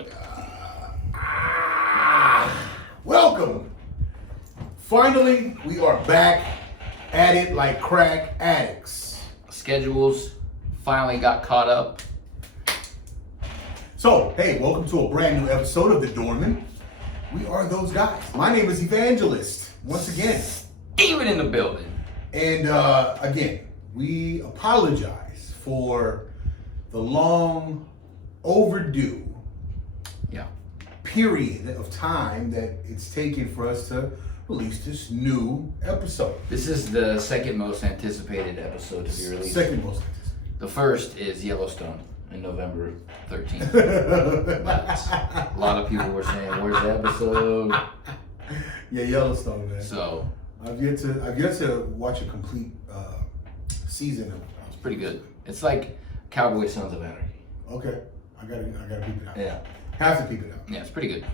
it. Welcome. Finally, we are back at it like crack addicts. Schedules finally got caught up. So, hey, welcome to a brand new episode of The Doorman. We are those guys. My name is Evangelist, once again. Even in the building. And again, we apologize for the long overdue period of time that it's taken for us to release this new episode. This is the second most anticipated episode to be released. Second most anticipated. The first is Yellowstone in November 13th. But a lot of people were saying, where's the episode? Yeah, Yellowstone, man. So I've yet to watch a complete season of it. it's pretty good. It's like Cowboy Sons of Anarchy. Okay, I gotta peep it out. Yeah. Have to peep it out. Yeah, it's pretty good.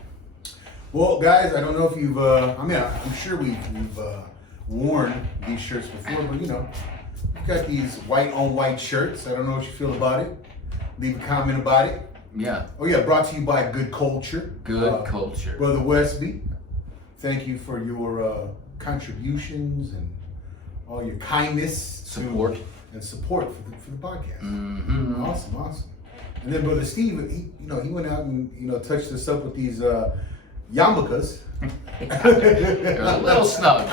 Well, guys, I don't know if you've. I'm sure we've worn these shirts before, but you know, we've got these white on white shirts. I don't know what you feel about it. Leave a comment about it. Yeah. Oh yeah, brought to you by Good Culture. Good culture. Brother Westby, thank you for your contributions and all your kindness, Support. and support for the podcast. Mm-hmm. Awesome. And then Brother Steve, he went out and touched us up with these yarmulkes. They're a little snug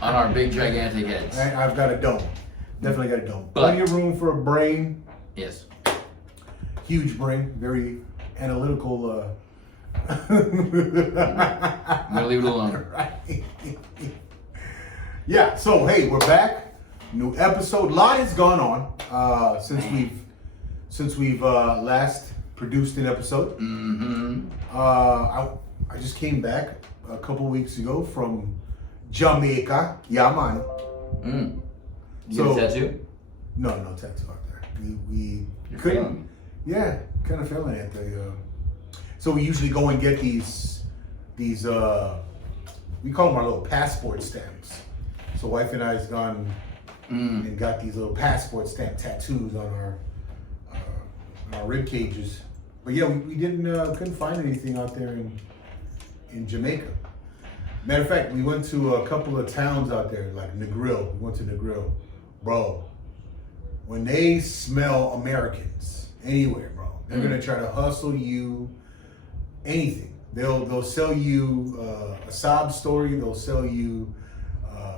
on our big gigantic heads. I've got a dome. Definitely got a dome. But- Plenty of room for a brain. Yes. Huge brain. Very analytical. I'm gonna leave it alone. Right. Yeah. So hey, we're back. New episode. A lot has gone on since we've last produced an episode. Mm-hmm. I just came back a couple weeks ago from Jamaica. Yeah, man. Mm. You get a tattoo? No tattoo out there. We You're couldn't. feeling Yeah, kind of feeling it. So we usually go and get these we call them our little passport stamps. So wife and I's gone and got these little passport stamp tattoos on our rib cages. But yeah, we couldn't find anything out there in Jamaica. Matter of fact, we went to a couple of towns out there, like Negril. We went to Negril. Bro, when they smell Americans anywhere, bro, they're gonna try to hustle you anything. They'll sell you a sob story. They'll sell you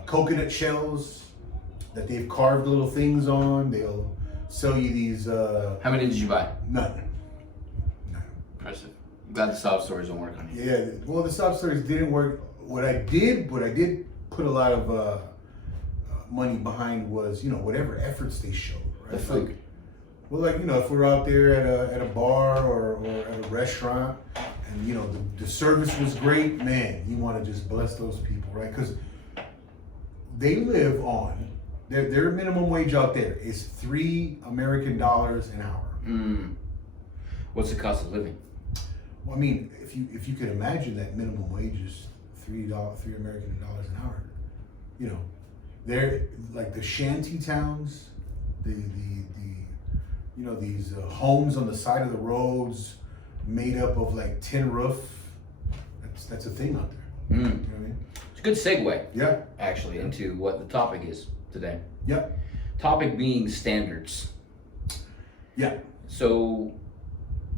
coconut shells that they've carved little things on. They'll sell you these. How many did you buy? None. Impressive. Glad the sob stories don't work on you. Yeah. Well, the sob stories didn't work. What I did put a lot of money behind was whatever efforts they showed. Right? The food. Like, well, if we're out there at a bar or at a restaurant, and the service was great, man, you want to just bless those people, right? Because they live on their minimum wage out there is $3 American an hour. What's the cost of living? Well, I mean, if you could imagine that minimum wage is $3 American an hour, they're like the shanty towns, these homes on the side of the roads made up of like tin roof. That's a thing out there. You know what I mean? It's a good segue, Yeah. actually, into what the topic is today. Yep. Topic being standards. Yeah. So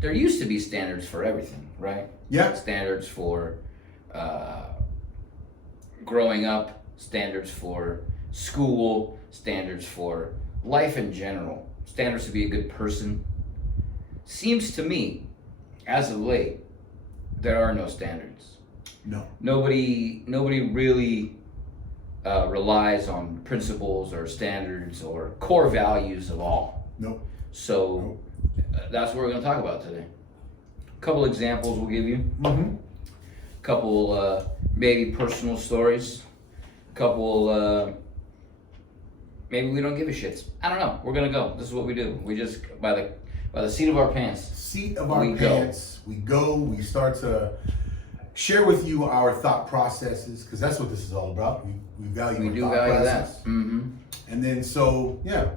there used to be standards for everything, right? Yeah. Standards for growing up, standards for school, standards for life in general, standards to be a good person. Seems to me, as of late, there are no standards. No. Nobody really relies on principles or standards or core values of all. Nope. So that's what we're going to talk about today. A couple examples we'll give you. Mm-hmm. Couple maybe personal stories. Couple maybe we don't give a shit. I don't know. We're gonna go. This is what we do. We just by the seat of our pants. Seat of our pants. We go. We start to share with you our thought processes because that's what this is all about. We value. We our do thought value process. that. Mm-hmm. And then so yeah.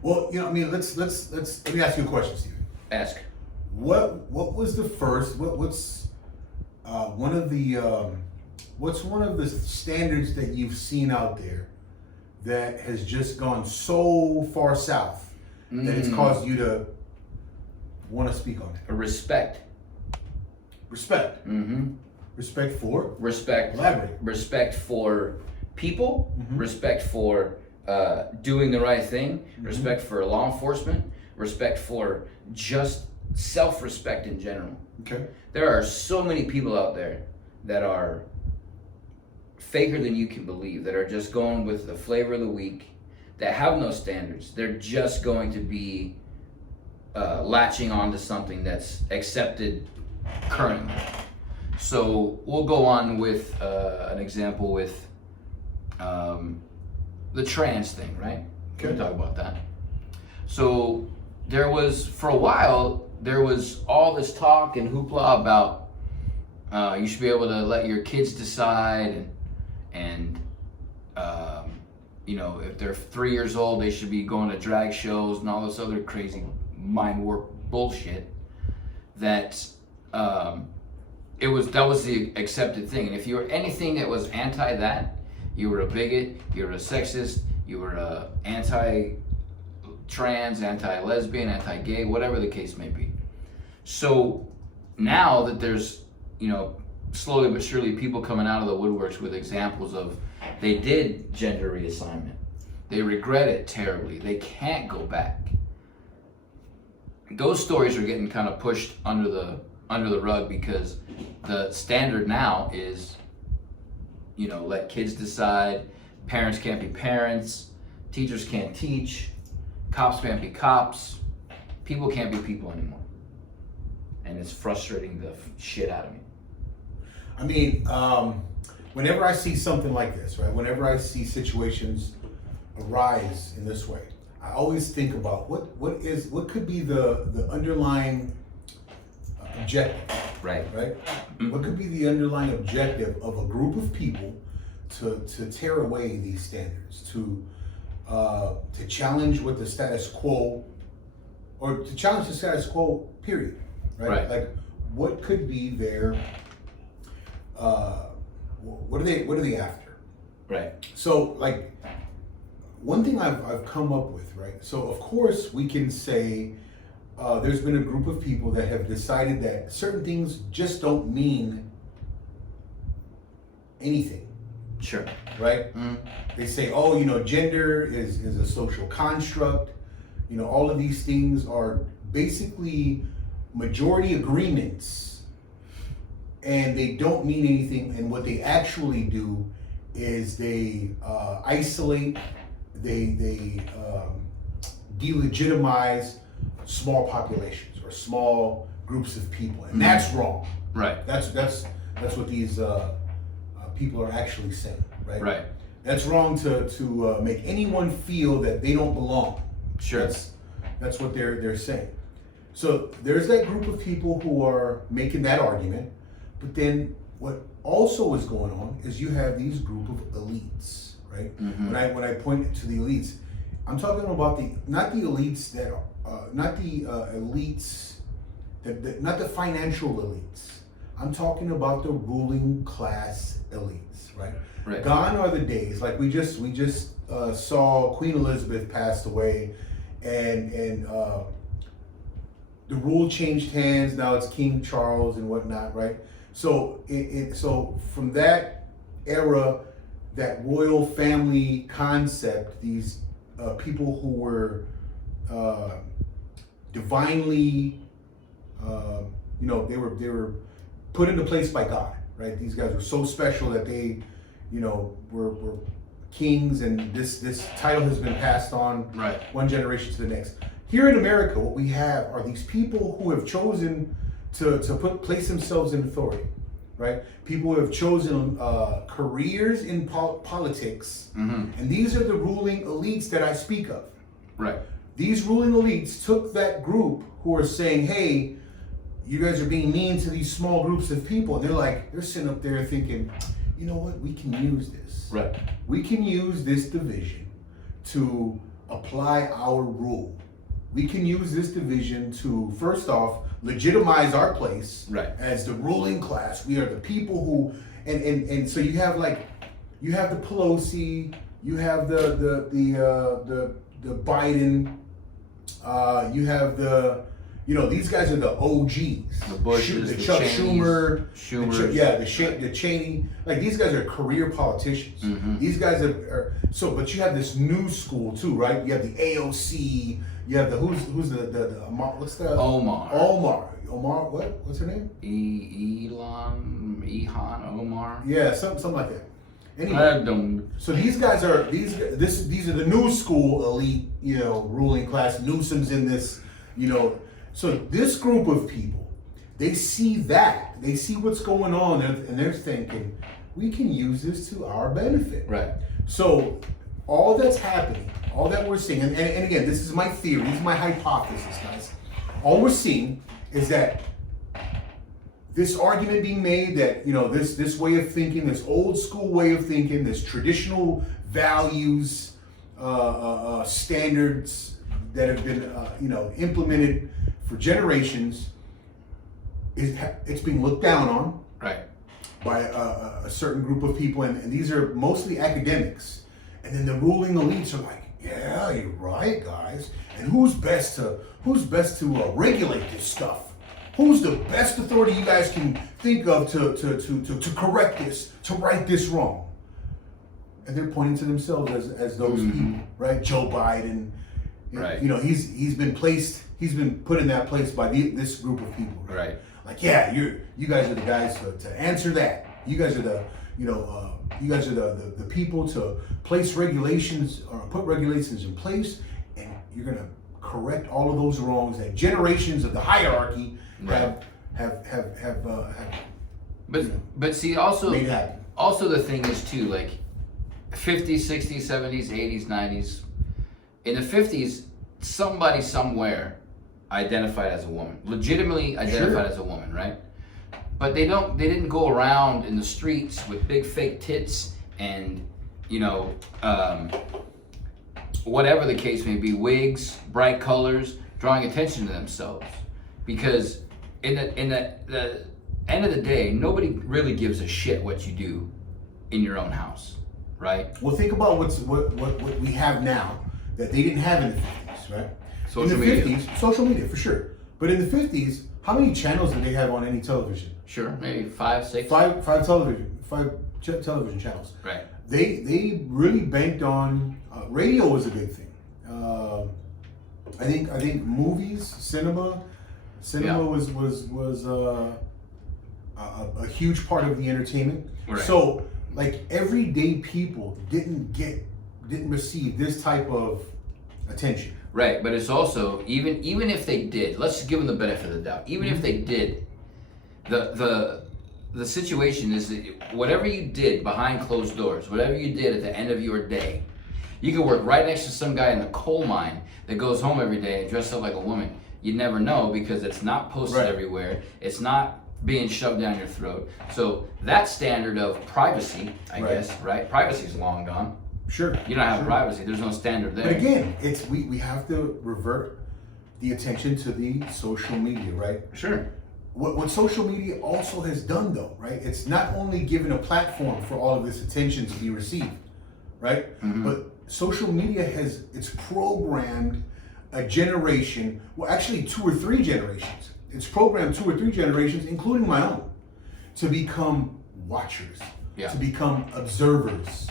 Well, let me ask you a question, Steven. Ask. what was the first? What's one of the what's one of the standards that you've seen out there that has just gone so far south that it's caused you to want to speak on it? Respect. Respect. Mm-hmm. Respect for? Respect. Elaborate. Respect for people. Mhm. Respect for doing the right thing. Mhm. Respect for law enforcement. Respect for just self-respect in general. Okay. There are so many people out there that are faker than you can believe, that are just going with the flavor of the week, that have no standards. They're just going to be latching on to something that's accepted currently. So we'll go on with an example with the trans thing, right? Okay. We'll talk about that. So there was, for a while, there was all this talk and hoopla about you should be able to let your kids decide, and you know, if they're 3 years old, they should be going to drag shows and all this other crazy mind warp bullshit. That that was the accepted thing. And if you were anything that was anti that, you were a bigot, you were a sexist, you were a anti-trans, anti-lesbian, anti-gay, whatever the case may be. So now that there's, you know, slowly but surely people coming out of the woodworks with examples of they did gender reassignment, they regret it terribly, they can't go back. Those stories are getting kind of pushed under the rug because the standard now is, you know, let kids decide, parents can't be parents, teachers can't teach, cops can't be cops, people can't be people anymore. And it's frustrating the shit out of me. I mean, whenever I see something like this, right? Whenever I see situations arise in this way, I always think about what could be the underlying objective, Right. right? Mm-hmm. What could be the underlying objective of a group of people to tear away these standards, to challenge what the status quo, or to challenge the status quo, period, right? Like, what could be their what are they after? Right. So, like, one thing I've come up with, right? So, of course, we can say there's been a group of people that have decided that certain things just don't mean anything. Sure. Right? Mm-hmm. They say, oh, you know, gender is a social construct. You know, all of these things are basically majority agreements, and they don't mean anything. And what they actually do is they isolate, they delegitimize small populations or small groups of people, and that's wrong. Right. That's what these people are actually saying, right? Right. That's wrong to make anyone feel that they don't belong. Sure. That's what they're saying. So there's that group of people who are making that argument, but then what also is going on is you have these group of elites, right? Mm-hmm. When I point to the elites, I'm talking about not the elites that not the elites not the financial elites. I'm talking about the ruling class elites, right? Right. Gone are the days, like we just saw Queen Elizabeth passed away, and the rule changed hands. Now it's King Charles and whatnot, right? So so from that era, that royal family concept, these people who were divinely, you know, they were put into place by God, right? These guys were so special that they, you know, were kings, and this title has been passed on Right. one generation to the next. Here in America, what we have are these people who have chosen to place themselves in authority, right? People who have chosen careers in politics, Mm-hmm. and these are the ruling elites that I speak of. Right. These ruling elites took that group who are saying, hey, you guys are being mean to these small groups of people. And they're sitting up there thinking, you know what, we can use this. Right. We can use this division to apply our rule. We can use this division to, first off, legitimize our place Right. as the ruling class. We are the people who, and so you have the Pelosi, you have the Biden, you have these guys are the OGs. The Bushes, the the Chuck Cheneys, Schumer, the Cheney. Like these guys are career politicians. Mhm. These guys are so. But you have this new school too, right? You have the AOC. You have the who's the what's the Omar. What's her name? Ilhan Omar. Yeah, something like that. Anyway, I don't. so these guys are these are the new school elite, ruling class. Newsom's in this, So this group of people, they see what's going on, and they're thinking, we can use this to our benefit. Right. So all that's happening, all that we're seeing, and again, this is my theory, this is my hypothesis, guys. All we're seeing is that this argument being made that this way of thinking, this old school way of thinking, this traditional values, standards that have been implemented for generations, it's being looked down on Right. by a certain group of people, and these are mostly academics. And then the ruling elites are like, yeah, you're right, guys. And who's best to regulate this stuff? Who's the best authority you guys can think of to correct this, to right this wrong? And they're pointing to themselves as those people, right? Joe Biden, Right. He's been put in that place by this group of people, Right. Like, yeah, you guys are the guys to answer that. You guys are the people to place regulations or put regulations in place, and you're gonna correct all of those wrongs that generations of the hierarchy Right. have But see, also made happen. also the thing is too, like 50s, 60s, 70s, 80s, 90s. In the 50s, somebody somewhere identified as a woman, legitimately identified as a woman, right? But they didn't go around in the streets with big fake tits and whatever the case may be, wigs, bright colors, drawing attention to themselves. Because in the end of the day, nobody really gives a shit what you do in your own house, right? Well, think about what we have now that they didn't have in the 50s, right? Social in the media. 50s, social media for sure. But in the 50s, how many channels did they have on any television? Sure, maybe 5, 6. Five television channels. Right. They really banked on radio was a big thing. I think movies, cinema Yeah. was a huge part of the entertainment. Right. So like everyday people didn't receive this type of attention. Right, but it's also even if they did, let's give them the benefit of the doubt. Even if they did, the situation is that whatever you did behind closed doors, whatever you did at the end of your day, you could work right next to some guy in the coal mine that goes home every day and dressed up like a woman. You never know because it's not posted Right. everywhere. It's not being shoved down your throat. So that standard of privacy, I Right. guess, right? Privacy is long gone. Sure. You don't have sure. privacy. There's no standard there. But again, it's we have to revert the attention to the social media, right? Sure. What social media also has done, though, right? It's not only given a platform for all of this attention to be received, right? Mhm. But social media it's programmed a generation, well, actually 2 or 3 generations. It's programmed 2 or 3 generations, including my own, to become watchers, Yeah. to become observers.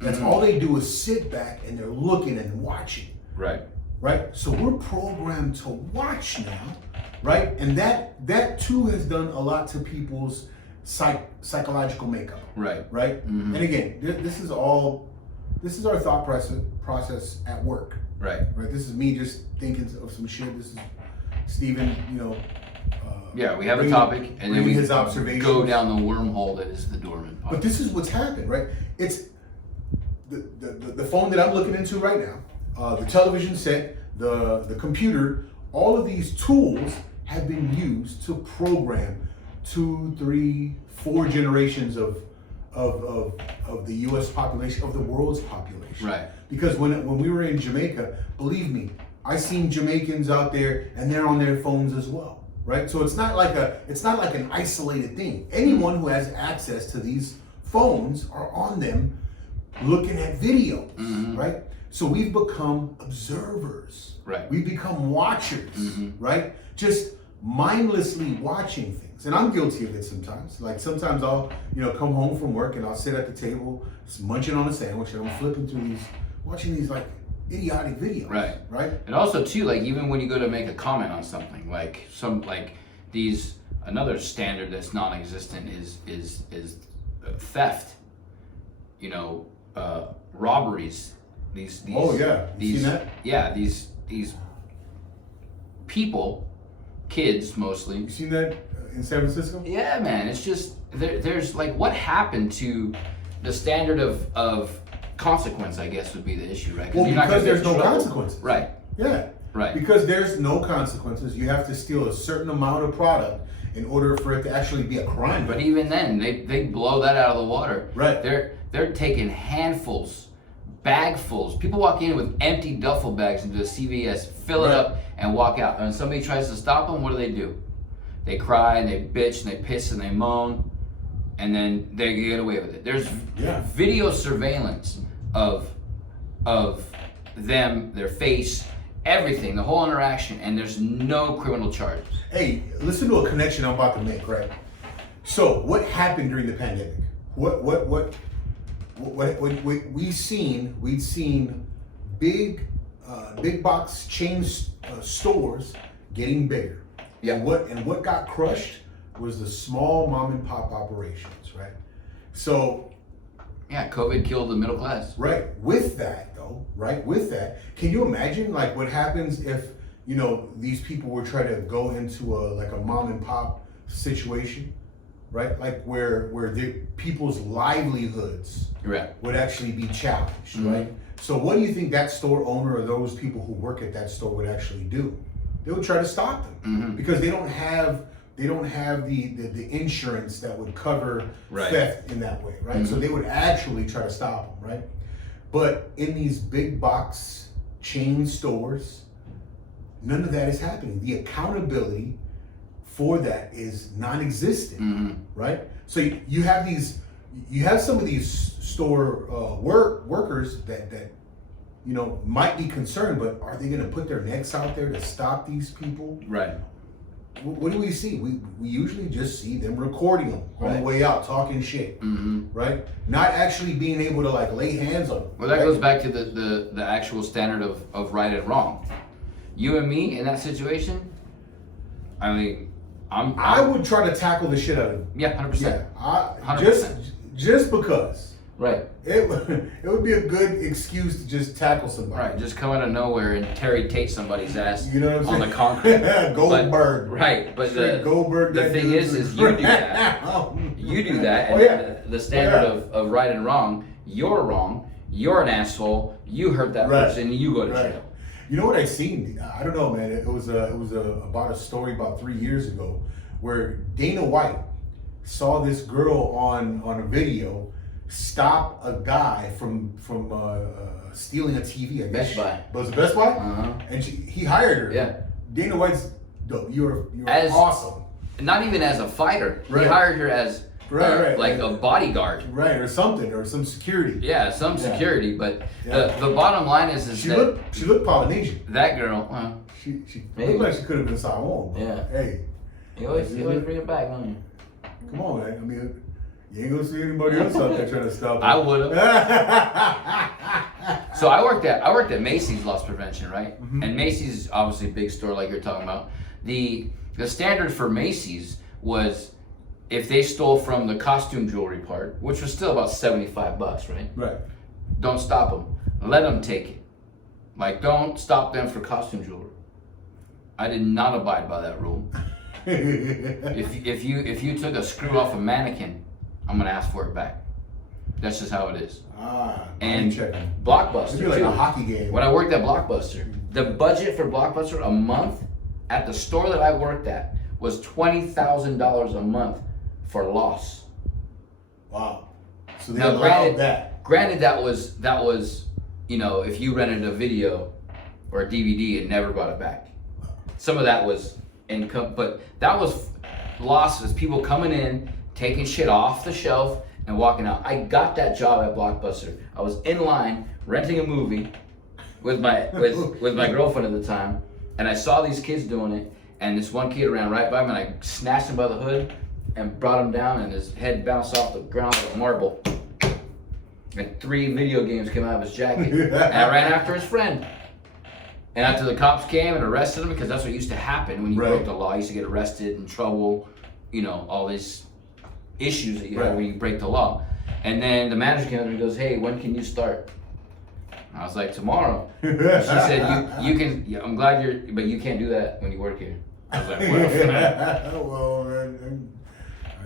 That's all they do is sit back and they're looking and watching. Right. Right? So we're programmed to watch now, right? And that too has done a lot to people's psychological makeup, Right. right? Mhm. And again, this is our thought process at work, Right. right? This is me just thinking of some shit. This is Steven, Yeah, we have a bringing- topic, and then bringing we his observations. go down the wormhole that is the Dorman podcast. But this is what's happened, right? It's the phone that I'm looking into right now, the television set, the computer, all of these tools have been used to program 2, 3, 4 generations of the U.S. population, of the world's population. Right. Because when we were in Jamaica, believe me, I seen Jamaicans out there and they're on their phones as well, right? So it's not like an isolated thing. Anyone who has access to these phones are on them looking at videos, right? So we've become observers. Right. We've become watchers, right? Just mindlessly watching things. And I'm guilty of it sometimes. Like sometimes I'll, come home from work and I'll sit at the table, just munching on a sandwich, and I'm flipping through watching these like idiotic videos. Right. And also too, like even when you go to make a comment on something, another standard that's non-existent is theft. Robberies. These oh yeah, you seen that? Yeah, these people, kids mostly. You seen that in San Francisco? Yeah, man. It's just there's like what happened to the standard of consequence, I guess would be the issue, right? Well, because there's no consequences. Right. Yeah. Right. Because there's no consequences. You have to steal a certain amount of product in order for it to actually be a crime. But even then, they blow that out of the water. Right. They're taking handfuls, bagfuls. People walk in with empty duffel bags into a CVS, fill it up, and walk out. And when somebody tries to stop them, what do? They cry and they bitch and they piss and they moan, and then they get away with it. There's video surveillance of them, their face, everything, the whole interaction, and there's no criminal charges. Hey, listen to a connection I'm about to make, right? So, what happened during the pandemic? What we've seen big box chain stores getting bigger. Yeah. And what got crushed was the small mom and pop operations, right? So yeah, COVID killed the middle class. Right. With that, can you imagine like what happens if these people were trying to go into a mom and pop situation, right? Like where the people's livelihoods would actually be challenged, right? So what do you think that store owner or those people who work at that store would actually do? They would try to stop them because they don't have the insurance that would cover theft in that way, right? So they would actually try to stop them, right? But in these big box chain stores, none of that is happening. The accountability for that is non-existent, right? So you have some of these store workers that might be concerned, but are they going to put their necks out there to stop these people? Right. What do we see? We usually just see them recording them on the way out, talking shit, right? Not actually being able to like lay hands on them. Well, that goes back to the actual standard of right and wrong. You and me in that situation, I mean, I would try to tackle the shit out of them. Yeah, 100%. Yeah, 100%. Just because. Right. It would be a good excuse to just tackle somebody. Right, just come out of nowhere and Terry Tate somebody's ass you know what I'm on saying? the concrete. Goldberg. But Goldberg. The thing is you do that. You do that, and the standard of right and wrong, you're wrong, you're an asshole, you hurt that person, you go to jail. You know what I seen? I don't know, man. It was about a story about 3 years ago where Dana White saw this girl on a video stop a guy from stealing a TV. I guess Best Buy. Was it Best Buy? And he hired her. Yeah. Dana White's dope. You're awesome. Not even as a fighter. Right. He hired her as like a bodyguard. Right, or something, or some security. Yeah, some security. But the bottom line is she looked Polynesian. That girl. She looked like she could have been Samoan. Yeah. Hey. You always bring it back, don't you? Come on, man. I mean, you ain't gonna see anybody else out there trying to stop it. I would have. So I worked at Macy's loss prevention, right? And Macy's is obviously a big store like you're talking about. The standard for Macy's was if they stole from the costume jewelry part, which was still about $75, right? Right. Don't stop them. Let them take it. Like, don't stop them for costume jewelry. I did not abide by that rule. If you took a screw off a mannequin, I'm gonna ask for it back. That's just how it is. And Blockbuster. It'd be like a hockey game. When I worked at Blockbuster, the budget for Blockbuster a month at the store that I worked at was $20,000 a month for loss. Wow. So they allowed that. Granted, that was if you rented a video or a DVD and never brought it back. Some of that was and but that was lost as people coming in, taking shit off the shelf and walking out. I got that job at Blockbuster. I was in line renting a movie with my with my girlfriend at the time, and I saw these kids doing it, and this one kid ran right by me, and I snatched him by the hood and brought him down, and his head bounced off the ground like a marble. And 3 video games came out of his jacket. And I ran after his friend. And after the cops came and arrested him, because that's what used to happen when you broke the law. You used to get arrested, in trouble, you know, all these issues that you have when you break the law. And then the manager came up and he goes, "Hey, when can you start?" I was like, "Tomorrow." She said, "You can. Yeah, I'm glad but you can't do that when you work here." I was like, "Well,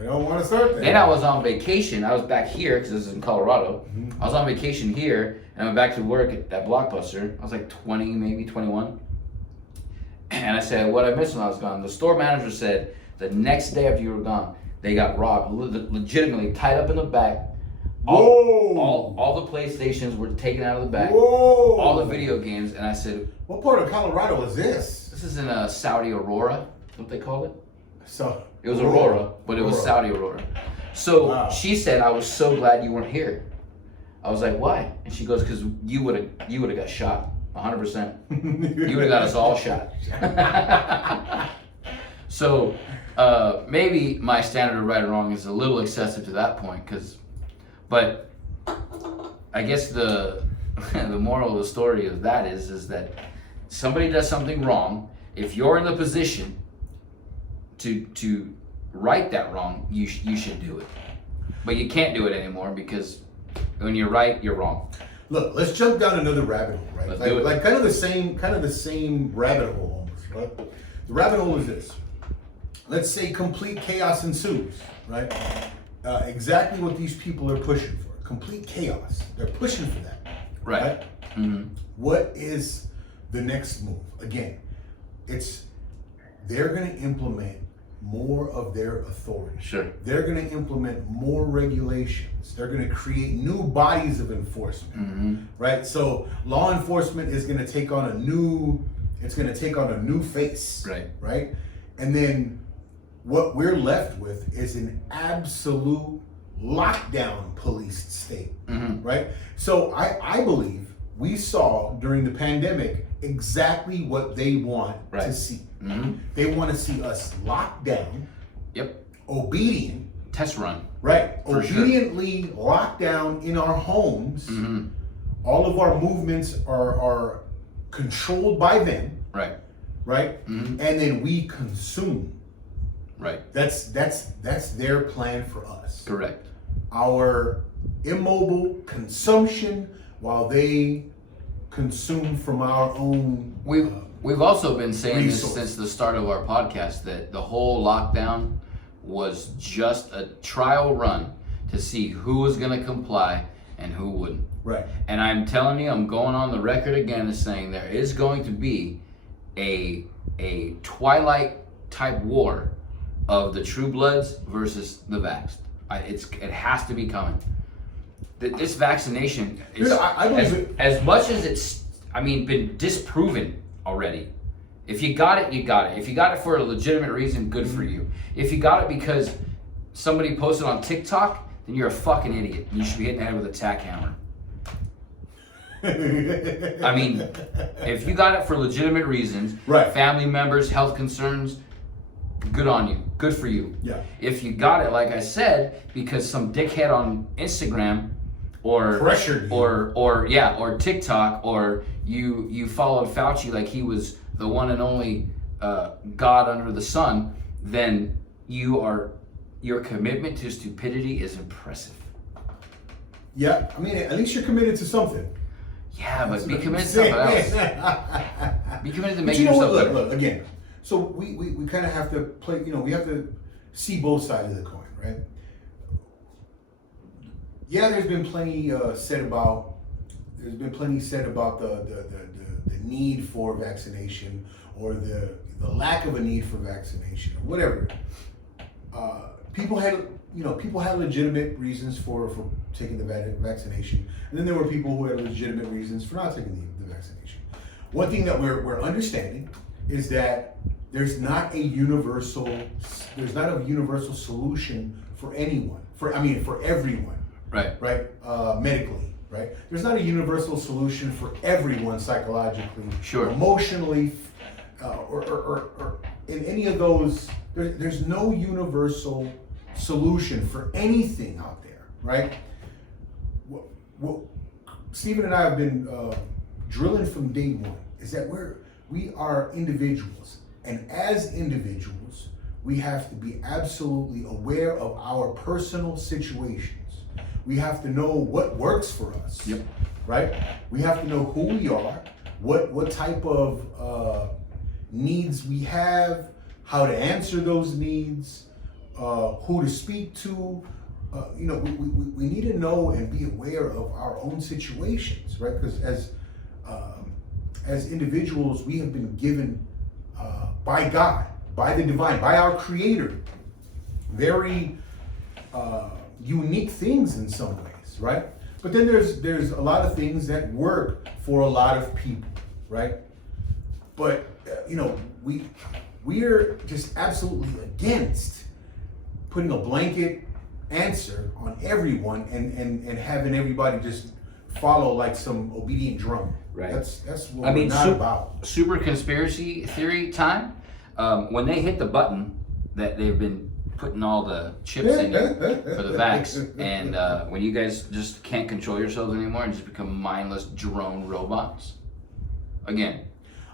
I don't want to start that." Then I was on vacation. I was back here because this is in Colorado. I was on vacation here, and I went back to work at Blockbuster. I was like 20, maybe 21. And I said, "What I missed when I was gone?" The store manager said the next day after you were gone, they got robbed, legitimately tied up in the back. All the PlayStations were taken out of the back. Whoa. All the video games, and I said, "What part of Colorado is this?" "This is in Saudi Aurora," what they called it. So it was Aurora, but it was Saudi Aurora. So she said, "I was so glad you weren't here." I was like, "Why?" And she goes, "Because you would have got shot, 100%. You would have got us all shot." So maybe my standard of right or wrong is a little excessive to that point, but I guess the moral of the story of that is that somebody does something wrong. If you're in the position to right that wrong, you should do it. But you can't do it anymore because when you're right, you're wrong. Look, let's jump down another rabbit hole, right? Let's do it. Like kind of the same rabbit hole almost, right? The rabbit hole is this. Let's say complete chaos ensues, right? Exactly what these people are pushing for. Complete chaos. They're pushing for that. Right. Mm-hmm. What is the next move? Again, they're going to implement more of their authority. Sure. They're going to implement more regulations. They're going to create new bodies of enforcement, right? So law enforcement is going to take on a new face, right? And then what we're left with is an absolute lockdown policed state, right? So I believe we saw during the pandemic exactly what they want to see. They want to see us locked down. Yep. Obedient. Test run. Right. For Obediently locked down in our homes. All of our movements are controlled by them. Right. Right. And then we consume. Right. That's their plan for us. Correct. Our immobile consumption while they consume from our own. We've also been saying resource. this since the start of our podcast, that the whole lockdown was just a trial run to see who was going to comply and who wouldn't. Right. And I'm telling you, I'm going on the record again as saying there is going to be a Twilight type war of the True Bloods versus the vaxxed. It has to be coming. This vaccination is, I believe as much as it's, been disproven already. If you got it, you got it. If you got it for a legitimate reason, good for you. If you got it because somebody posted on TikTok, then you're a fucking idiot. You should be hitting the head with a tack hammer. If you got it for legitimate reasons, family members, health concerns, good on you. Good for you. Yeah. If you got it, like I said, because some dickhead on Instagram or pressured you. or TikTok, or you followed Fauci like he was the one and only God under the sun, then your commitment to stupidity is impressive. Yeah, at least you're committed to something. Yeah, but be committed to something else. Be committed to making yourself better. Look, again. So we kind of have to play. We have to see both sides of the coin, right? Yeah, there's been plenty said about the need for vaccination or the lack of a need for vaccination or whatever. People had legitimate reasons for taking the vaccination, and then there were people who had legitimate reasons for not taking the vaccination. One thing that we're understanding is that there's not a universal solution for anyone. For everyone. Right. Right. Medically. Right. There's not a universal solution for everyone psychologically, Sure. emotionally, or in any of those. There's no universal solution for anything out there. Right. What Stephen and I have been drilling from day one is that we are individuals, and as individuals, we have to be absolutely aware of our personal situations. We have to know what works for us. Yep. Right? We have to know who we are, what type of needs we have, how to answer those needs, who to speak to. We need to know and be aware of our own situations, right? Because as individuals, we have been given by God, by the divine, by our Creator, very unique things in some ways, right? But then there's a lot of things that work for a lot of people, right? But we're just absolutely against putting a blanket answer on everyone and having everybody just follow like some obedient drum. Right. That's what we're not about. Super conspiracy theory time. When they hit the button that they've been putting all the chips in you for the vax, and when you guys just can't control yourselves anymore and just become mindless drone robots. Again,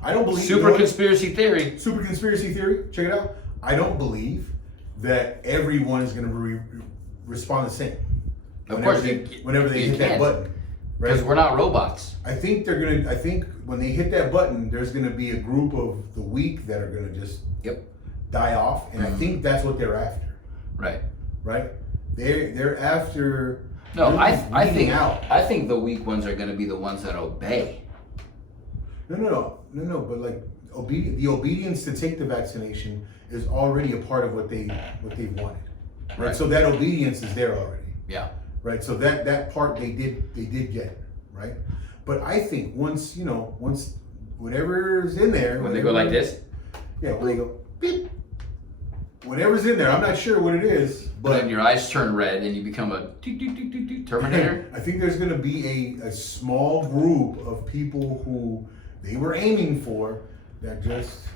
I don't believe super conspiracy theory. Super conspiracy theory. Check it out. I don't believe that everyone is going to respond the same. Of course, whenever they hit that button, right? Because we're not robots. I think when they hit that button, there's going to be a group of the weak that are going to just die off, and I think that's what they're after. Right. Right. They're after. No, I think the weak ones are going to be the ones that obey. No. But like the obedience to take the vaccination is already a part of what they've wanted. Right. So that obedience is there already. Yeah. Right. So that part they did get. Right. But I think once whatever's in there. When they go like this. Yeah. When they go beep. Whatever's in there, I'm not sure what it is. But then your eyes turn red and you become a Terminator. I think there's going to be a small group of people who they were aiming for that just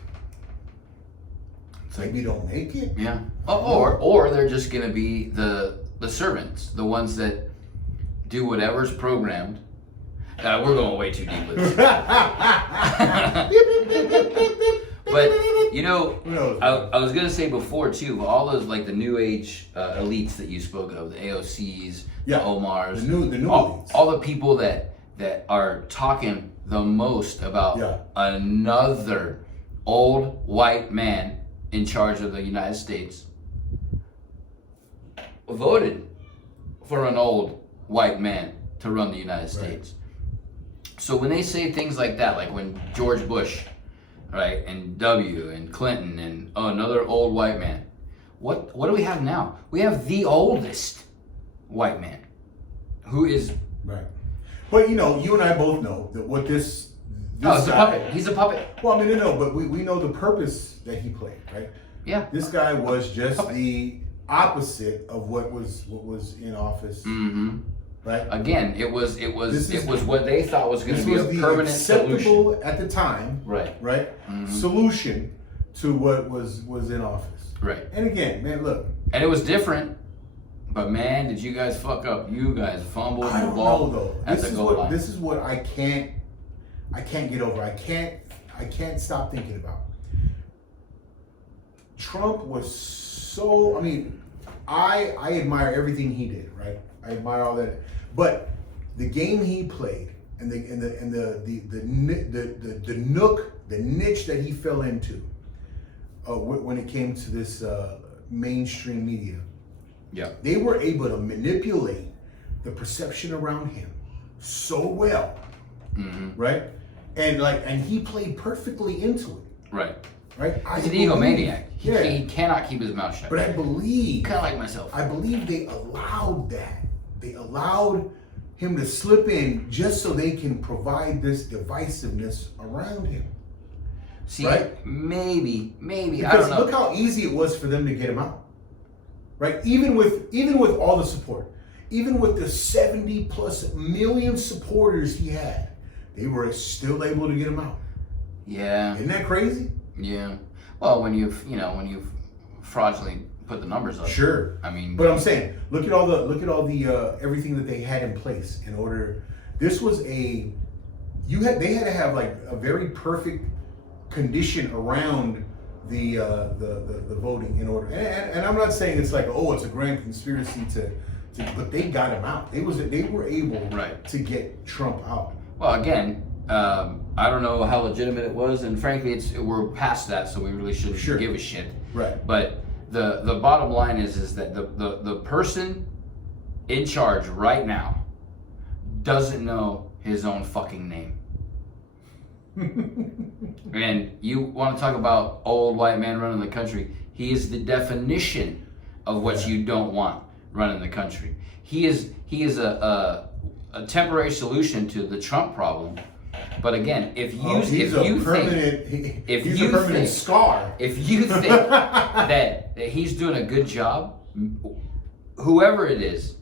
maybe don't make it. Yeah. Or they're just going to be the servants, the ones that do whatever's programmed. We're going way too deep with this. But I was gonna say before too, all those like the new age elites that you spoke of, the AOCs, the Omars, the new elites. elites, all the people that are talking the most about another old white man in charge of the United States voted for an old white man to run the United States. So when they say things like that, like when George Bush, right, and W and Clinton and another old white man, what do we have now? We have the oldest white man, who is right. But you and I both know that what this it's a puppet. He's a puppet. Well, I mean, no, but we know the purpose that he played, right? Yeah. This guy was just the opposite of what was in office. Mm-hmm. Right. Again, it was what they thought was going to be a permanent solution at the time. Right. Right. Mm-hmm. Solution to what was in office. Right. And again, man, look. And it was different, but man, did you guys fuck up? You guys fumbled the ball though. at the goal line. This is what I can't get over. I can't stop thinking about. Trump was so. I mean, I admire everything he did. Right. I admire all that. But the game he played and the niche that he fell into when it came to this mainstream media, they were able to manipulate the perception around him so well, right? And he played perfectly into it, right? He's an egomaniac. He cannot keep his mouth shut. But I believe, kind of like myself. I believe they allowed that. They allowed him to slip in just so they can provide this divisiveness around him. See, right? maybe, I Because don't know. look how easy it was for them to get him out, right? Even with all the support, even with the 70+ million supporters he had, they were still able to get him out. Yeah, Isn't that crazy? yeah. Well, when you've fraudulently put the numbers up. Sure. I mean, But I'm saying, look at all the everything that they had in place in order. This was they had to have like a very perfect condition around the voting in order. And I'm not saying it's like, oh, it's a grand conspiracy to but they got him out. They were able Right. to get Trump out. well, again, I don't know how legitimate it was, and frankly, we're past that, so we really shouldn't Sure. give a shit. Right. But the bottom line is that the person in charge right now doesn't know his own fucking name. And you want to talk about old white man running the country? He is the definition of what you don't want running the country. He is a temporary solution to the Trump problem. But again, if He's a permanent scar. if you think that he's doing a good job, whoever it is,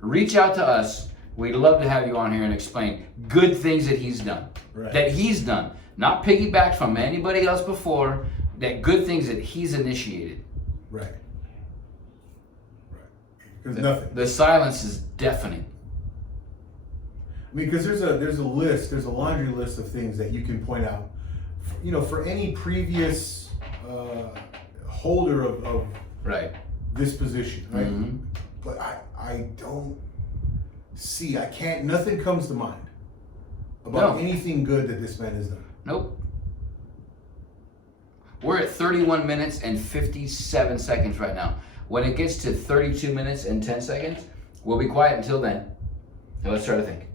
reach out to us. We'd love to have you on here and explain good things that he's done. Right. That he's done. Not piggybacked from anybody else before. That good things that he's initiated. Right. Because nothing. The silence is deafening. I mean, because there's a laundry list of things that you can point out, for any previous holder of Right. this position, right? Mm-hmm. But I don't see, nothing comes to mind about No. anything good that this man has done. Nope. We're at 31 minutes and 57 seconds right now. When it gets to 32 minutes and 10 seconds, we'll be quiet until then. So let's try to think.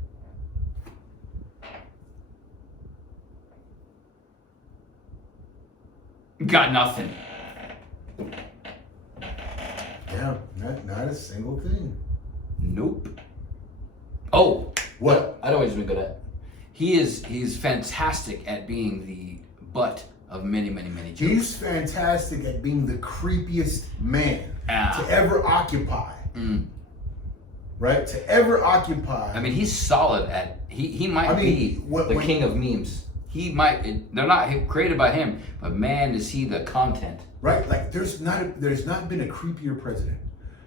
Got nothing. Yeah, not a single thing. Nope. Oh, What? I know what he's been good at. He's fantastic at being the butt of many jokes. He's fantastic at being the creepiest man Ah. to ever occupy. Mm. Right? To ever occupy. I mean, he's solid at. He might be the king of memes. He might. They're not created by him, but man, is he the content. Right? Like there's not been a creepier president.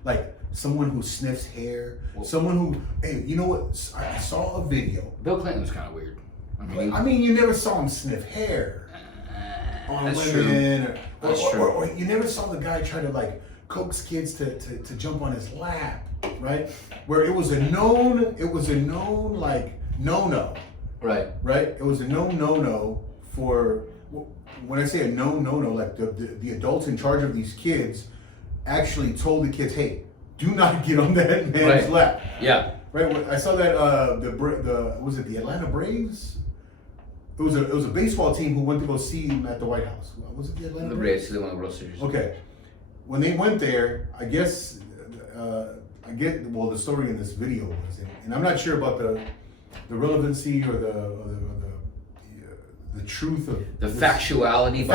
Like someone who sniffs hair, someone who, hey, you know what? I saw a video. Bill Clinton was kind of weird. I mean, you never saw him sniff hair on that's women, true. That's true. or you never saw the guy try to like coax kids to jump on his lap, right? Where it was a known like no. Right. Right? It was a no for, when I say a no, like the adults in charge of these kids actually told the kids, hey, do not get on that man's Right. lap. Yeah. Right? When I saw that was it the Atlanta Braves? It was a baseball team who went to go see him at the White House. Was it the Atlanta The Braves? Braves, they won the World Series. Okay. When they went there, I guess the story in this video was, and I'm not sure about the relevancy or the truth of The this, factuality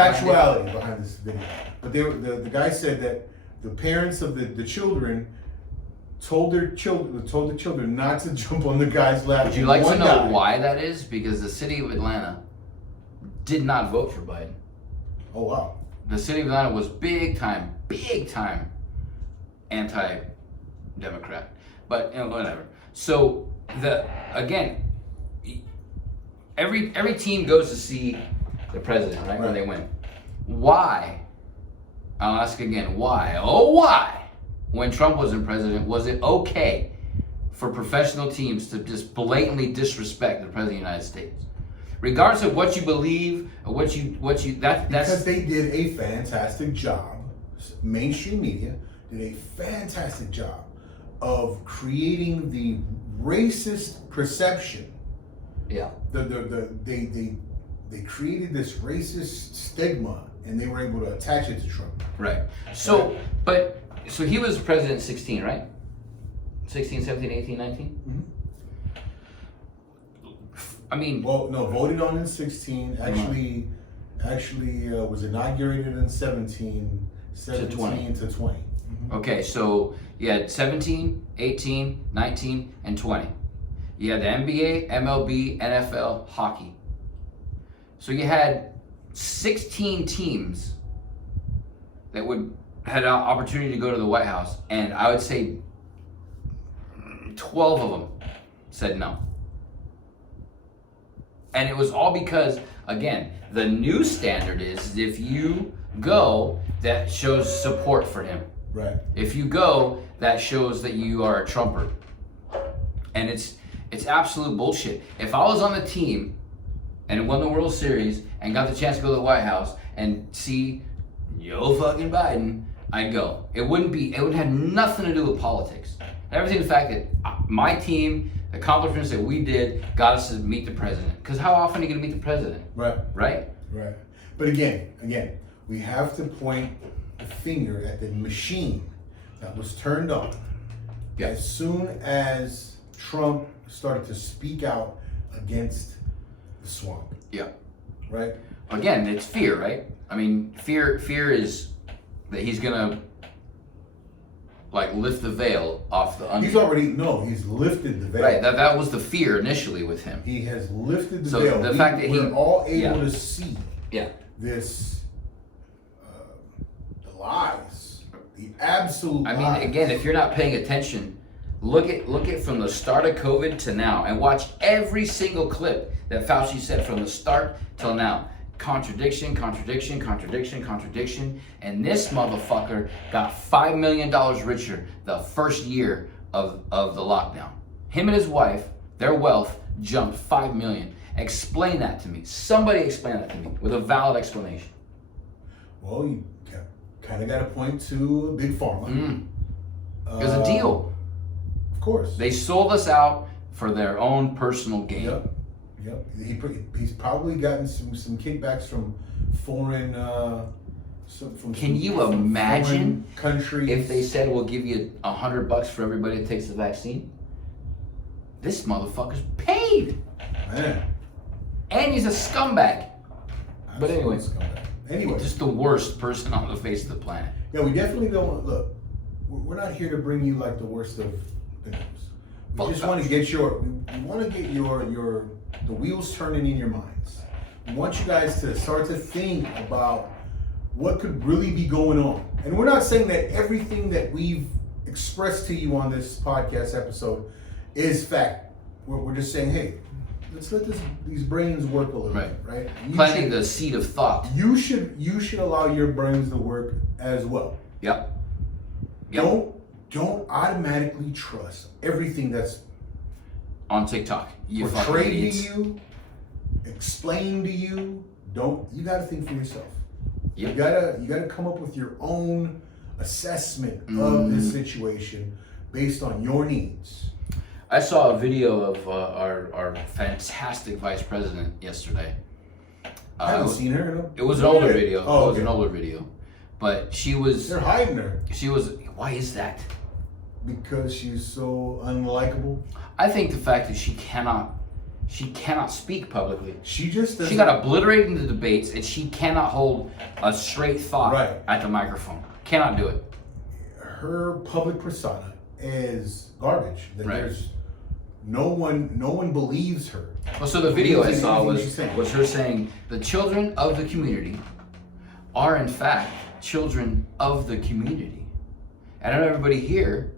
behind this video. But the guy said that the parents of the children told the children not to jump on the guy's lap. Would you like to One know guy- why that is? Because the city of Atlanta did not vote for Biden. Oh wow. The city of Atlanta was big time anti-Democrat. But whatever. So every team goes to see the president, right? When they win. Why? I'll ask again, why? Oh, why? When Trump wasn't president, was it okay for professional teams to just blatantly disrespect the president of the United States? Regardless of what you believe or what you that's Because they did a fantastic job. Mainstream media did a fantastic job of creating the racist perception. yeah. They created this racist stigma, and they were able to attach it to Trump. Right. So he was president in 16, right? 16, 17, 18, 19? Mm-hmm. I mean, Well, no, voted on in 16. Actually, actually was inaugurated in 17 To 20. to 20. Okay, so you had 17, 18, 19, and 20. You had the NBA, MLB, NFL, hockey. So you had 16 teams that had an opportunity to go to the White House, and I would say 12 of them said no. And it was all because, again, the new standard is if you go, that shows support for him. Right. If you go, that shows that you are a Trumper. And it's absolute bullshit. If I was on the team and won the World Series and got the chance to go to the White House and see Joe fucking Biden, I'd go. It would have nothing to do with politics. Everything, the fact that my team, the accomplishments that we did, got us to meet the president. Because how often are you going to meet the president? Right. Right? Right. But again, we have to point the finger at the machine that was turned on. Yeah. As soon as Trump started to speak out against the swamp. Yeah. Right? Again, it's fear, right? I mean, fear is that he's gonna like lift the veil off the onion. He's lifted the veil. Right. That was the fear initially with him. He has lifted the So veil. the fact that we're all able to see Yeah. this, the lies, the absolute I mean, lies. again, if you're not paying attention, look at from the start of COVID to now, and watch every single clip that Fauci said from the start till now. Contradiction, contradiction, contradiction, contradiction, and this motherfucker got $5 million richer the first year of the lockdown. Him and his wife, their wealth jumped 5 million. Explain that to me. Somebody explain that to me with a valid explanation. Well, you kind of got to point to Big Pharma. It was a deal. Of course. They sold us out for their own personal gain. Yep. He's probably gotten some kickbacks from foreign. Can you imagine countries if they said we'll give you $100 for everybody that takes the vaccine? This motherfucker's paid, Man, and he's a scumbag. But absolute anyway. scumbag. Anyway, Just the worst person on the face of the planet. yeah, we definitely don't look. We're not here to bring you like the worst of the news. We Fuck just that. want to get we want to get the wheels turning in your minds. We want you guys to start to think about what could really be going on. And we're not saying that everything that we've expressed to you on this podcast episode is fact. We're just saying, hey, let's let these brains work a little bit, right? Planting the seed of thought. You should allow your brains to work as well. Yep. Don't automatically trust everything that's On TikTok. You fucking portrayed to idiots. you, explained to you. You gotta think for yourself. Yep. You gotta come up with your own assessment of this situation based on your needs. I saw a video of our fantastic vice president yesterday. I haven't seen her. It was an older Yeah. video. Oh, It was okay. an older video. But she was, They're hiding her why is that? because she's so unlikable. I think the fact that she cannot speak publicly. She just doesn't. She got obliterated in the debates, and she cannot hold a straight thought Right. at the microphone. Cannot do it. Her public persona is garbage. That Right. There's no one believes her. Well, so the video I Anything saw she's saying. was her saying the children of the community are in fact children of the community. And I know everybody here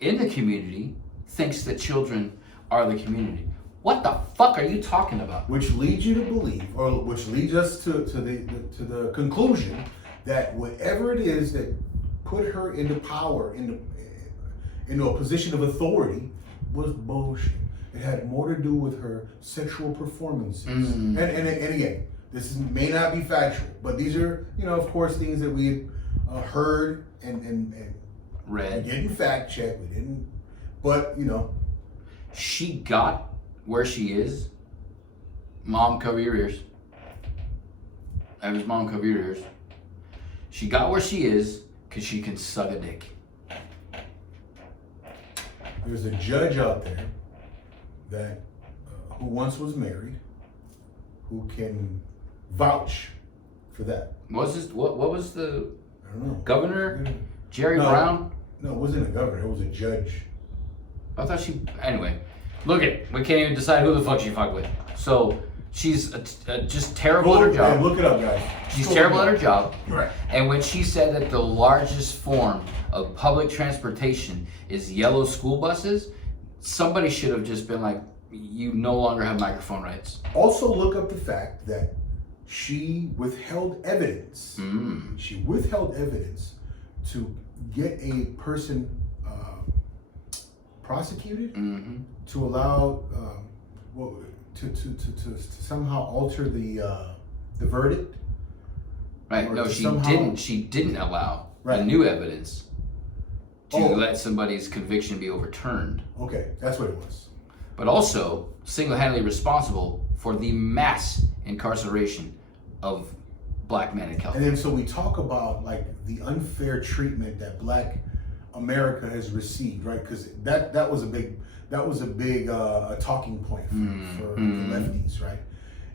in the community thinks that children are the community. What the fuck are you talking about? Which leads you to believe, or which leads us to the conclusion that whatever it is that put her into power, into a position of authority, was bullshit. It had more to do with her sexual performances. And again, this may not be factual, but these are, of course, things that we heard and Red. we didn't fact check. We didn't, but She got where she is. Mom, cover your ears. Evan's mom, cover your ears. She got where she is because she can suck a dick. there's a judge out there that who once was married, who can vouch for that. What was the I don't know. governor? Jerry No. Brown? No, it wasn't a governor. It was a judge. I thought she. Anyway, look it. We can't even decide who the fuck she fucked with. So she's just terrible at her job. Look it up, guys. She's Go terrible look at it her up. job. Right. And when she said that the largest form of public transportation is yellow school buses, somebody should have just been like, you no longer have microphone rights. Also, look up the fact that she withheld evidence. She withheld evidence to get a person prosecuted to allow to somehow alter the verdict. Right? Or No, to she somehow- didn't. She didn't allow the Right. new evidence to Oh. let somebody's conviction be overturned. Okay, that's what it was. But also single-handedly responsible for the mass incarceration of black men in And California. then so we talk about like the unfair treatment that Black America has received, right? Because that was a big talking point for the lefties, right?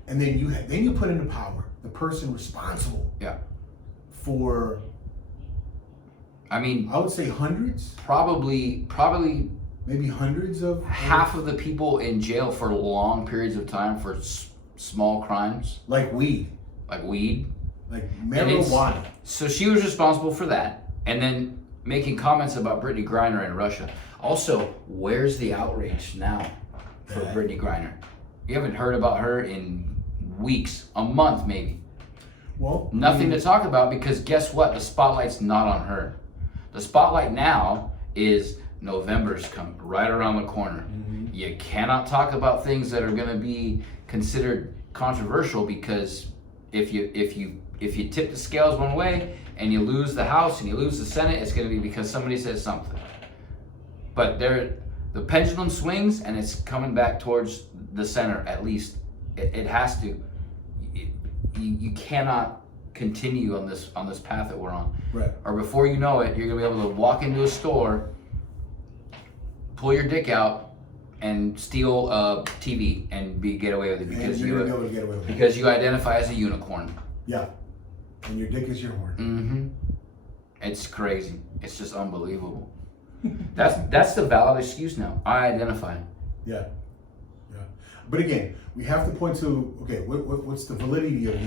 And then you put into power the person responsible Yeah. for, I mean, I would say hundreds, probably maybe hundreds of half of the people in jail for long periods of time for small crimes like weed, like weed. like And it's- marijuana. So she was responsible for that, and then making comments about Brittany Griner in Russia. Also, where's the outrage now for Yeah. Brittany Griner? You haven't heard about her in weeks, a month maybe. Well, Nothing to talk about because guess what? The spotlight's not on her. The spotlight now is November's come right around the corner. You cannot talk about things that are going to be considered controversial because if you tip the scales one way and you lose the House and you lose the Senate, it's going to be because somebody says something. But the pendulum swings and it's coming back towards the center at least. It has to. You cannot continue on this path that we're on. right. Or before you know it, you're gonna be able to walk into a store, pull your dick out, and steal a TV and get away with it because And you're gonna be able to get away with it. because you identify as a unicorn. Yeah, and your dick is your horn. Mm-hmm. It's crazy. It's just unbelievable. That's the valid excuse now. I identify. Yeah, yeah. But again, we have to point to what's the validity of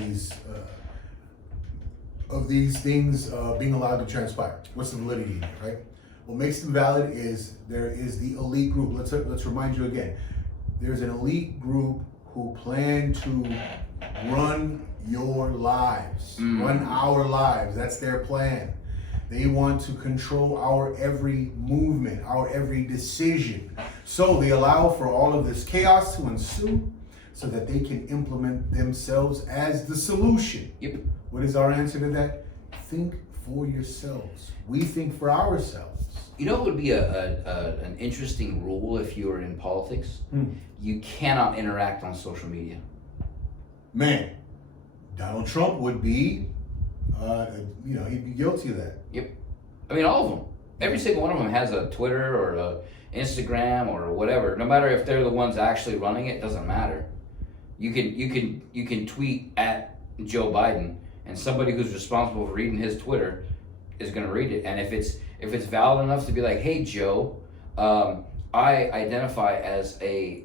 these things being allowed to transpire? What's the validity, right? What makes them valid is there is the elite group. Let's remind you again. There's an elite group who plan to run your lives, run our lives. That's their plan. They want to control our every movement, our every decision. So they allow for all of this chaos to ensue so that they can implement themselves as the solution. Yep. What is our answer to that? Think for yourselves. We think for ourselves. You know what would be an interesting rule if you were in politics? You cannot interact on social media. Man, Donald Trump would be, he'd be guilty of that. Yep. I mean, all of them. Every single one of them has a Twitter or a Instagram or whatever. No matter if they're the ones actually running it, doesn't matter. You can tweet at Joe Biden, and somebody who's responsible for reading his Twitter is going to read it. And if it's valid enough to be like, hey Joe, I identify as a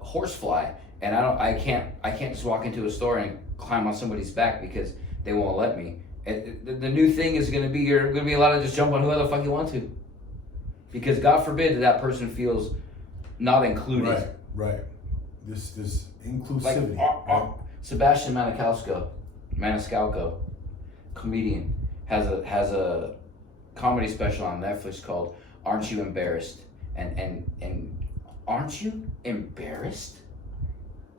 horsefly, and I can't just walk into a store and climb on somebody's back because they won't let me. And the new thing is going to be you're going to be allowed to just jump on whoever the fuck you want to, because God forbid that person feels not included. Right. This Like inclusivity. Right? Sebastian Maniscalco, comedian, has a comedy special on Netflix called "Aren't You Embarrassed?" and aren't you embarrassed?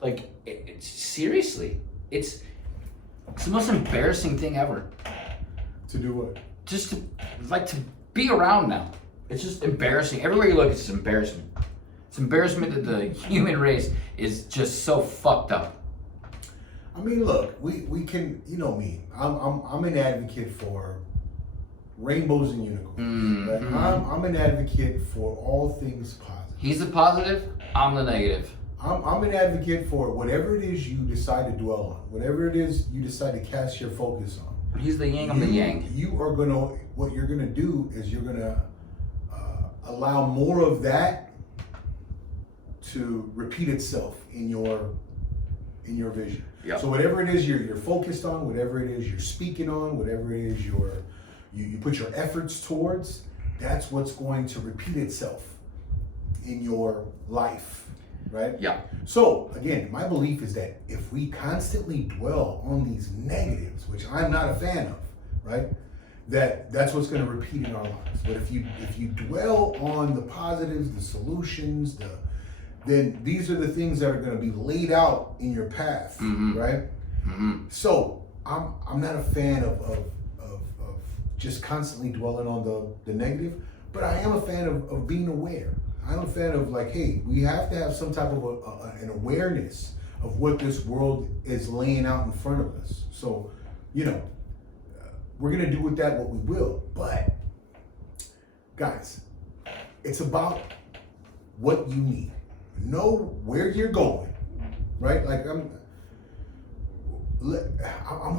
Like seriously, it's the most embarrassing thing ever. To do what? Just to be around now. It's just embarrassing. Everywhere you look, it's just embarrassment. It's embarrassment that the human race is just so fucked up. I mean, look, we can, you know me. I'm an advocate for rainbows and unicorns. Right? I'm an advocate for all things positive. He's the positive, I'm the negative. I'm an advocate for whatever it is you decide to dwell on, whatever it is you decide to cast your focus on. He's the yin, I'm the yang. You are what you're gonna do is you're gonna allow more of that to repeat itself in your vision. Yep. So whatever it is you're focused on, whatever it is you're speaking on, whatever it is you put your efforts towards, that's what's going to repeat itself in your life, right? Yeah. So again, my belief is that if we constantly dwell on these negatives, which I'm not a fan of, right? That's what's going to repeat in our lives. But if you dwell on the positives, the solutions, then these are the things that are going to be laid out in your path, right? Mm-hmm. So I'm not a fan of just constantly dwelling on the negative, but I am a fan of being aware. I'm a fan of like, hey, we have to have some type of an awareness of what this world is laying out in front of us. So, we're gonna do with that what we will. But guys, it's about what you need. Know where you're going, right? Like I'm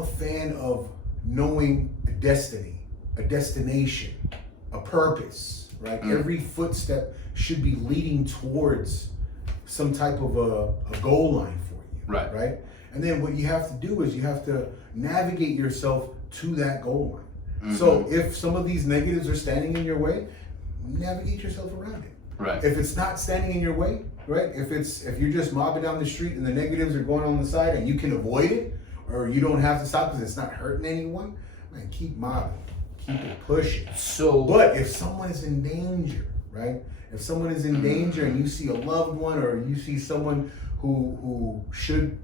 a fan of knowing a destiny, a destination, a purpose, right? Every footstep should be leading towards some type of a goal line for you, right? And then what you have to do is you have to navigate yourself to that goal line. So if some of these negatives are standing in your way, navigate yourself around it. Right. If it's not standing in your way, right? If you're just mobbing down the street and the negatives are going on the side and you can avoid it, or you don't have to stop because it's not hurting anyone, man, keep mobbing, keep it pushing. But if someone is in danger, right? If someone is in danger and you see a loved one or you see someone who should,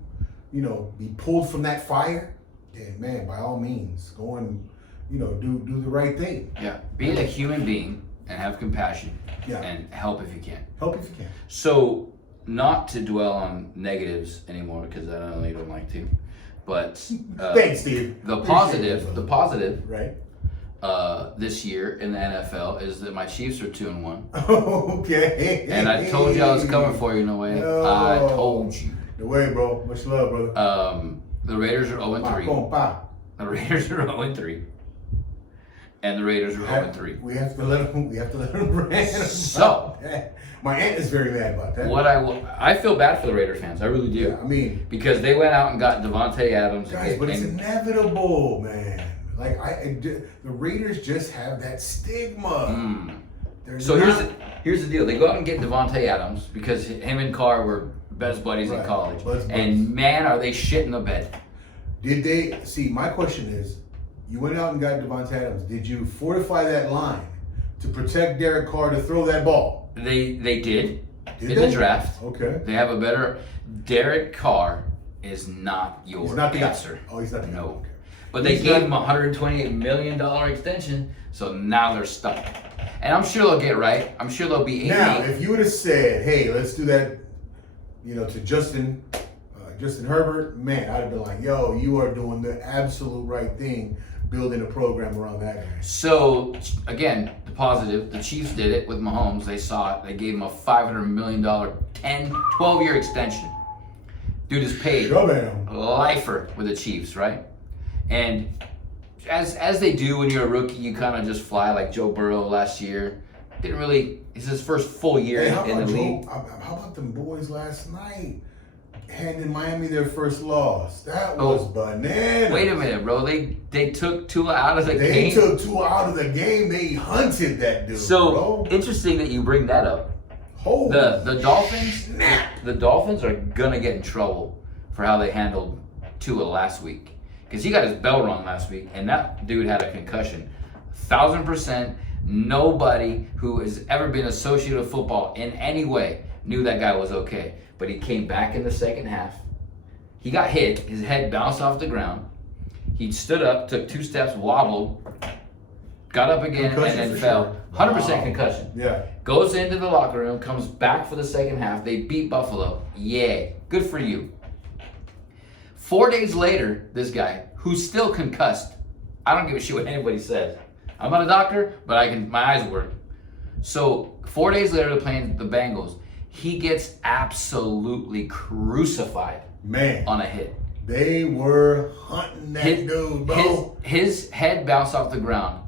be pulled from that fire, then man, by all means, go and, do the right thing. Yeah. Be a human being and have compassion. Yeah. And help if you can. Help if you can. So, not to dwell on negatives anymore because I know you don't like to, but thanks, Steve. The positive, right? This year in the NFL is that my Chiefs are 2-1. Okay. And I told you I was coming for you, no way. I told you. No way, bro. Much love, brother. The Raiders are 0-3. The Raiders are 0-3. And the Raiders are 0-3. We have to let them rant. So, my aunt is very mad about that. I feel bad for the Raiders fans. I really do. Yeah, I mean, because they went out and got Devontae Adams. Guys, but it's inevitable, man. Like the Raiders just have that stigma. So here's the deal. They go out and get Devontae Adams because him and Carr were best buddies in college. And man, are they shit in the bed. Did they see? My question is, you went out and got Devontae Adams. Did you fortify that line to protect Derek Carr to throw that ball? They did in the draft. Okay. They have a better. Derek Carr is not your answer. Oh, he's not the guy. No. Okay. But they gave him a $128 million extension, so now they're stuck. And I'm sure they'll get right. I'm sure they'll be 8-8. Now, if you would have said, "Hey, let's do that," to Justin Herbert, man, I'd have been like, "Yo, you are doing the absolute right thing, building a program around that guy." So again, the positive, the Chiefs did it with Mahomes. They saw it. They gave him a $500 million 12-year extension. Dude is paid lifer with the Chiefs, right? And as they do when you're a rookie, you kind of just fly like Joe Burrow last year. It's his first full year in the league. How about them boys last night? Handing Miami their first loss. That was bananas. Wait a minute, bro. They took Tua out of the game. They took Tua out of the game. They hunted that dude. So interesting that you bring that up. The Dolphins. The Dolphins are gonna get in trouble for how they handled Tua last week because he got his bell rung last week, and that dude had a concussion. 1,000%. Nobody who has ever been associated with football in any way knew that guy was okay. But he came back in the second half. He got hit. His head bounced off the ground. He stood up, took 2 steps, wobbled, got up again, concussion and then fell. Sure. 100% concussion. Yeah. Goes into the locker room, comes back for the second half. They beat Buffalo. Yay. Good for you. 4 days later, this guy, who's still concussed, I don't give a shit what anybody says. I'm not a doctor, but my eyes work. So 4 days later, they're playing the Bengals. he gets absolutely crucified Man, on a hit. they were hunting that dude, bro. His head bounced off the ground.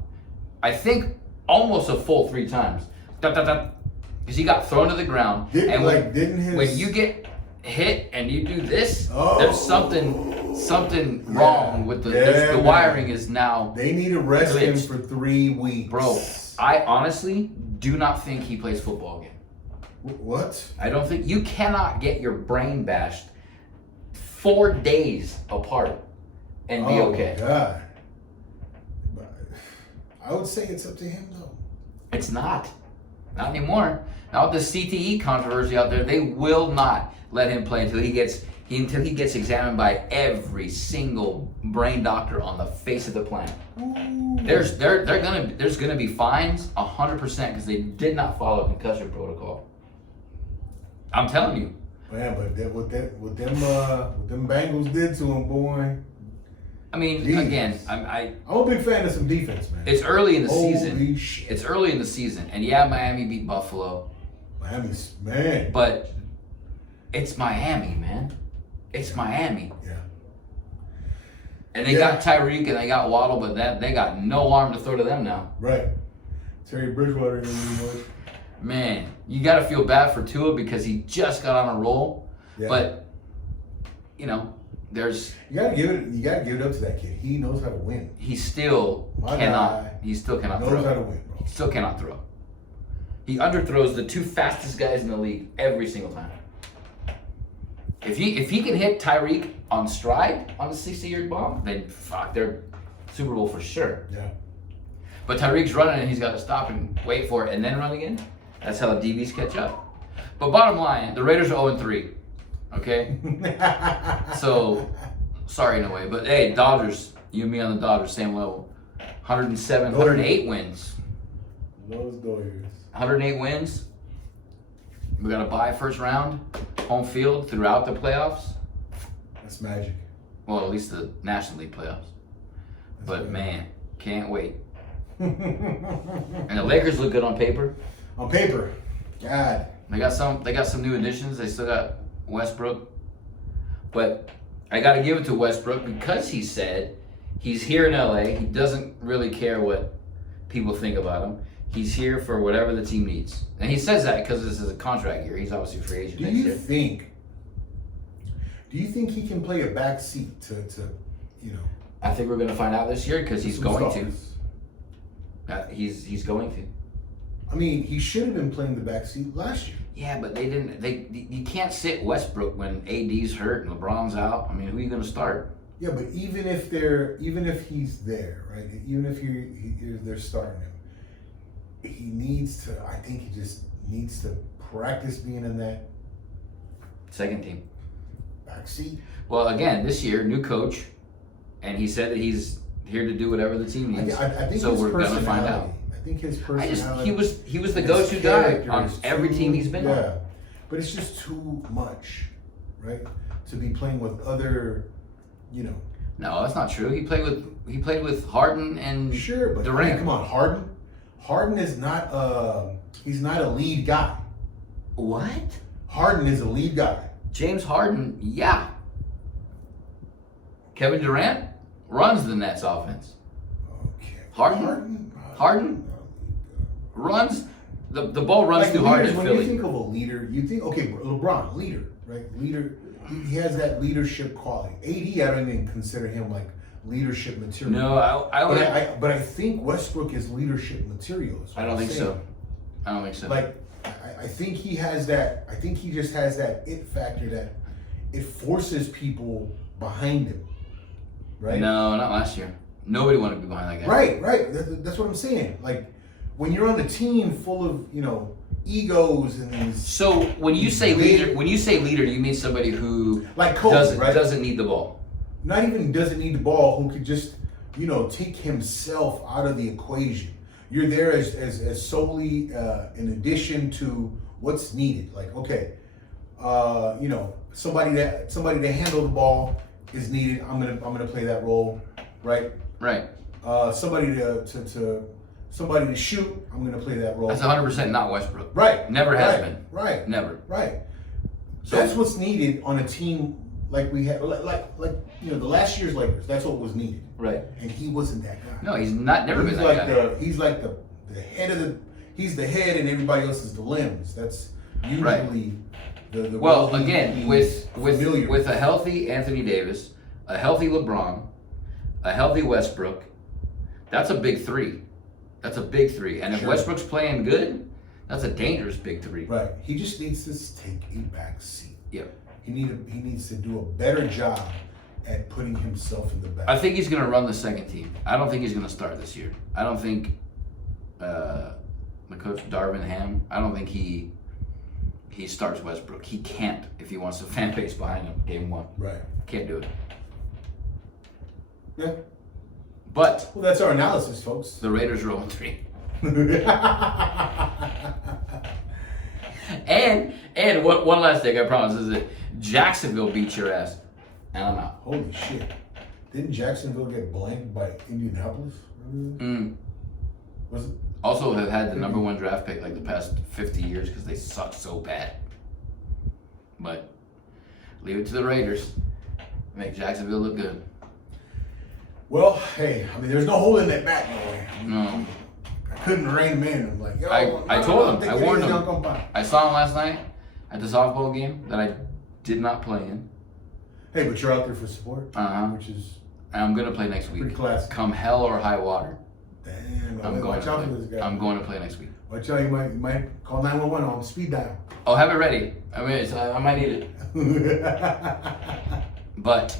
I think almost a full 3 times. Because he got thrown to the ground. When you get hit and you do this, there's something wrong with the wiring is now. They need to rest him for 3 weeks. Bro, I honestly do not think he plays football again. What? I don't think you cannot get your brain bashed 4 days apart and be okay. Oh, God. I would say it's up to him, though. It's not. Not anymore. Now with the CTE controversy out there, they will not let him play until he gets examined by every single brain doctor on the face of the planet. Ooh. There's gonna be fines 100% because they did not follow concussion protocol. I'm telling you. Man, but what them Bengals did to him, boy. I mean, Jeez. again, I'm a big fan of some defense, man. It's early in the season. Holy shit. It's early in the season, and yeah, Miami beat Buffalo. Miami's, man. But it's Miami, man. It's Miami. Yeah. And they got Tyreek and they got Waddle, but they got no arm to throw to them now. Right. Terry Bridgewater didn't do much. Man, you got to feel bad for Tua because he just got on a roll. Yeah. But you know, there's you gotta give it up to that kid. He knows how to win. He still cannot Knows throw. how to win, bro. He still cannot throw. He underthrows the 2 fastest guys in the league every single time. If he can hit Tyreek on stride on the 60-yard bomb, then fuck, they're Super Bowl for sure. Yeah. But Tyreek's running and he's got to stop and wait for it and then run again. That's how the DBs catch up. But bottom line, the Raiders are 0-3. Okay? So, sorry in a way. But hey, Dodgers, you and me on the Dodgers, same level. 108 wins. Those Dodgers. 108 wins. We got to buy first round, home field throughout the playoffs. That's magic. Well, at least the National League playoffs. But man, can't wait. And the Lakers look good on paper. On paper, God. They got some new additions. They still got Westbrook. But I got to give it to Westbrook because he said he's here in LA. He doesn't really care what people think about him. He's here for whatever the team needs. And he says that because this is a contract year. He's obviously a free agent next year. Do you think he can play a back seat to you know? I think we're going to find out this year because he's going stars. to. He's going to. I mean, he should have been playing the back seat last year. Yeah, but they didn't. You can't sit Westbrook when AD's hurt and LeBron's out. I mean, who are you going to start? Yeah, but even if he's there, right? Even if they're starting him, he needs to. I think he just needs to practice being in that Second team. back seat. Well, again, this year, new coach, and he said that he's here to do whatever the team needs. I think so his we're going to find out. I think his personality. He was the go-to guy on every team he's been on. Yeah, but it's just too much, right? To be playing with other, you know. No, that's not true. He played with Harden and Sure, but Durant. I mean, come on, Harden. Harden is not he's not a lead guy. What? Harden is a lead guy. James Harden, yeah. Kevin Durant runs the Nets offense. Okay. Harden runs the ball runs like through Harden in when Philly. you think of a leader, you think LeBron, leader, right? Leader. He has that leadership quality. AD, I don't even consider him like leadership material. No, but I think Westbrook is leadership material. I don't think so. I don't think so. Like, I think he has that. I think he just has that it factor that it forces people behind him. Right? No, not last year. Nobody wanted to be behind that guy. Right. That's what I'm saying. Like, when you're on the team full of, you know, egos and these. So when you say leader, do you mean somebody who like Kobe, doesn't need the ball? Not even doesn't need the ball, who could just, you know, take himself out of the equation. You're there as solely in addition to what's needed. Like, okay, you know, somebody to handle the ball is needed. I'm gonna play that role, right? Right. Somebody to shoot. I'm gonna play that role. That's 100% not Westbrook. Right. Never has right, been. Right. Never. Right. So That's what's needed on a team like we had, like the last year's Lakers. That's what was needed, right. and he wasn't that guy. No, he's not. Never He's been like that guy. he's like the head of the. He's the head, and everybody else is the limbs. That's usually the Well, role again, he's with familiar with a healthy Anthony Davis, a healthy LeBron, a healthy Westbrook, that's a big three. That's a big three. And if Sure. Westbrook's playing good, that's a dangerous big three. Right. He just needs to take a back seat. Yep. He needs to do a better job at putting himself in the back. I think he's going to run the second team. I don't think he's going to start this year. I don't think the coach Darvin Ham. I don't think he starts Westbrook. He can't if he wants a fan base behind him. Game one, Right. can't do it. Yeah. But Well, that's our analysis, folks. the Raiders are 0-3. And one last thing I promise is that Jacksonville beats your ass, and I'm out. Holy shit! Didn't Jacksonville get blanked by Indianapolis? Was it? Also have had the number one draft pick like the past 50 years because they suck so bad. But leave it to the Raiders. Make Jacksonville look good. Well, hey, I mean, there's no hole in that bat, no way. No. I couldn't rein him in. I'm like, yo, I told him. I warned him. Don't come by. I saw him last night at the softball game that I did not play in. Hey, but you're out there for support, which is And I'm gonna play next week. pretty classic. Come hell or high water. Damn, I'm going watch to out play. for this guy. I'm going to play next week. Watch out, you might call 911 on speed dial. Oh, have it ready. I mean, I might need it. But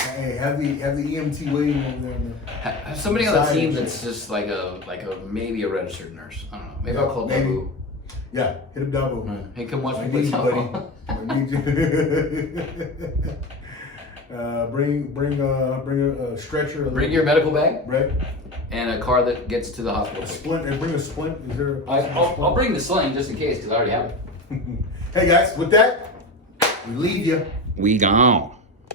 Hey, have the EMT waiting over there. Man. have somebody on the Side team of- that's just like a maybe a registered nurse. I don't know. Maybe Yeah, I'll call maybe. Dabu. Yeah, hit him double. Hey, come watch I me need play you, buddy. softball. I need you. Bring a stretcher. Bring your medical bag right. and a car that gets to the hospital. A splint. Bring a splint. Is there? I'll bring the sling just in case because I already have it. Hey guys, with that, we leave you. We gone.